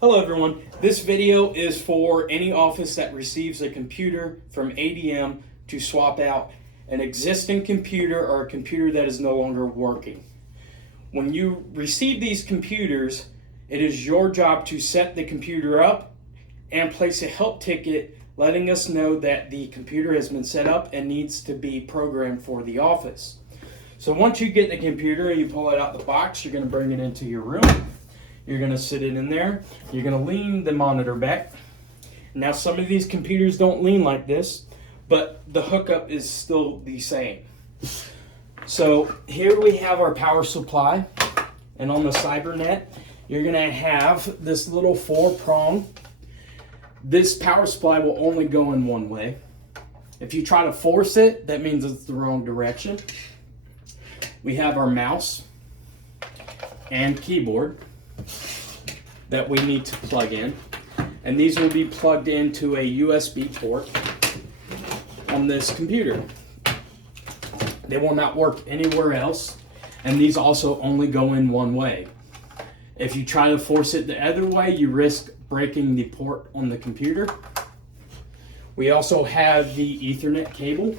Hello everyone, this video is for any office that receives a computer from ADM to swap out an existing computer or a computer that is no longer working. When you receive these computers, it is your job to set the computer up and place a help ticket letting us know that the computer has been set up and needs to be programmed for the office. So once you get the computer and you pull it out the box, you're going to bring it into your room. You're going to sit it in there. You're going to lean the monitor back. Now some of these computers don't lean like this, but the hookup is still the same. So here we have our power supply, and on the Cybernet, you're going to have this little 4-prong. This power supply will only go in one way. If you try to force it, that means it's the wrong direction. We have our mouse and keyboard that we need to plug in, and these will be plugged into a USB port on this computer. They will not work anywhere else, and these also only go in one way. If you try to force it the other way, you risk breaking the port on the computer. We also have the Ethernet cable,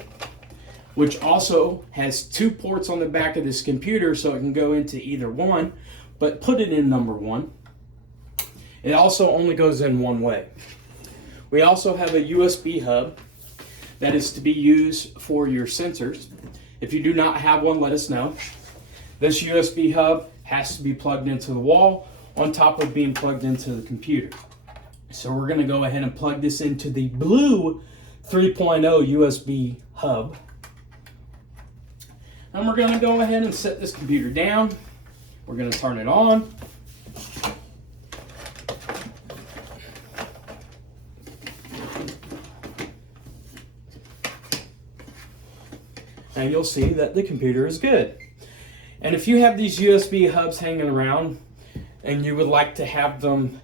which also has 2 ports on the back of this computer, so it can go into either one, but put it in number 1. It also only goes in one way. We also have a USB hub that is to be used for your sensors. If you do not have one, let us know. This USB hub has to be plugged into the wall on top of being plugged into the computer. So we're going to go ahead and plug this into the blue 3.0 USB hub. And we're going to go ahead and set this computer down. We're going to turn it on. And you'll see that the computer is good. And if you have these USB hubs hanging around and you would like to have them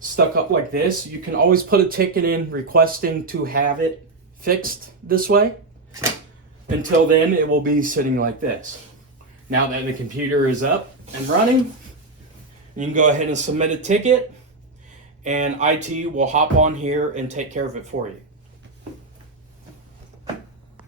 stuck up like this, you can always put a ticket in requesting to have it fixed this way. Until then, it will be sitting like this. Now that the computer is up and running, you can go ahead and submit a ticket, and IT will hop on here and take care of it for you.